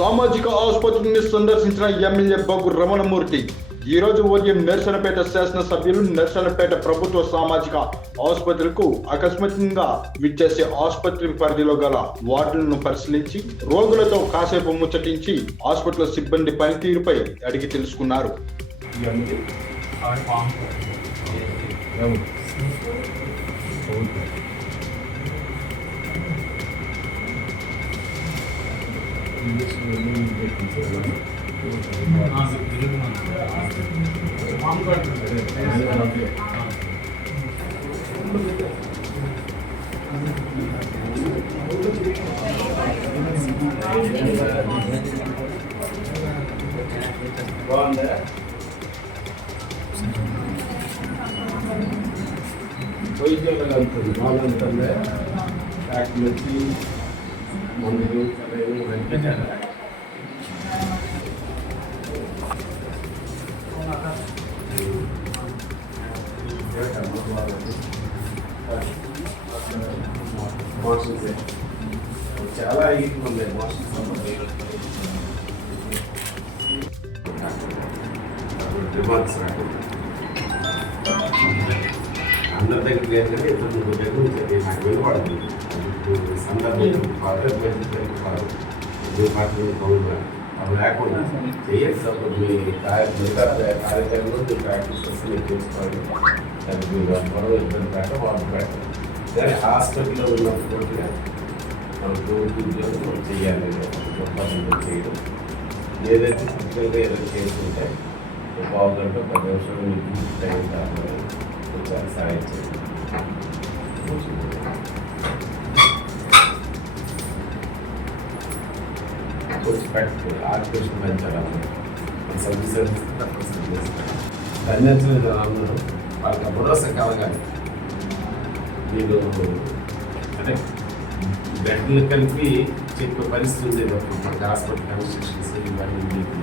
సామాజిక ఆసుపత్రిని సందర్శించిన ఎమ్మెల్యే బొగ్గు రమణమూర్తి ఈ రోజు ఉదయం నర్సన్నపేట శాసనసభ్యులు నర్సన్నపేట ప్రభుత్వ సామాజిక ఆసుపత్రికి ఆకస్మికంగా విచ్చేసి ఆసుపత్రి పరిధిలో గల వార్డులను పరిశీలించి రోగులతో కాసేపు ముచ్చటించి ఆసుపత్రి సిబ్బంది పనితీరుపై అడిగి తెలుసుకున్నారు. చాలా ఉంది అందరి దగ్గర ఏంటంటే ఇతను దగ్గర నాకు వినపడదు సందర్భం అవి లేకుండా చేయొచ్చు అప్పుడు మీ కార్యక్రమంలో మీ ప్రాక్టీసెస్ మీరు చేసుకోవాలి. దానికి మీరు త్వరలో ఇబ్బంది పెట్ట వాళ్ళు పెట్టాలి. కానీ హాస్పిటల్లో ఉన్నప్పుడు మనం రోజు ఉద్యోగం మనం చేయాలి. చేయడం ఏదైతే ఫిజికల్గా ఏదైతే చేసుకుంటే పావు గంట 10 నిమిషాలు మీకు టైం కావాలి కొంచెం సాయం చేయాలి. ఆర్టిఫిషియల్ పెంచాలి సర్వీసెస్ ధన్యతలు అందరూ వాళ్ళకి భరోసా కలగాలి. మీరు అంటే బెడ్లు కలిపి చెప్పే పరిస్థితి ఉండేది మనకి హాస్పిటల్ కన్స్ట్రక్షన్స్ ఇవన్నీ మీకు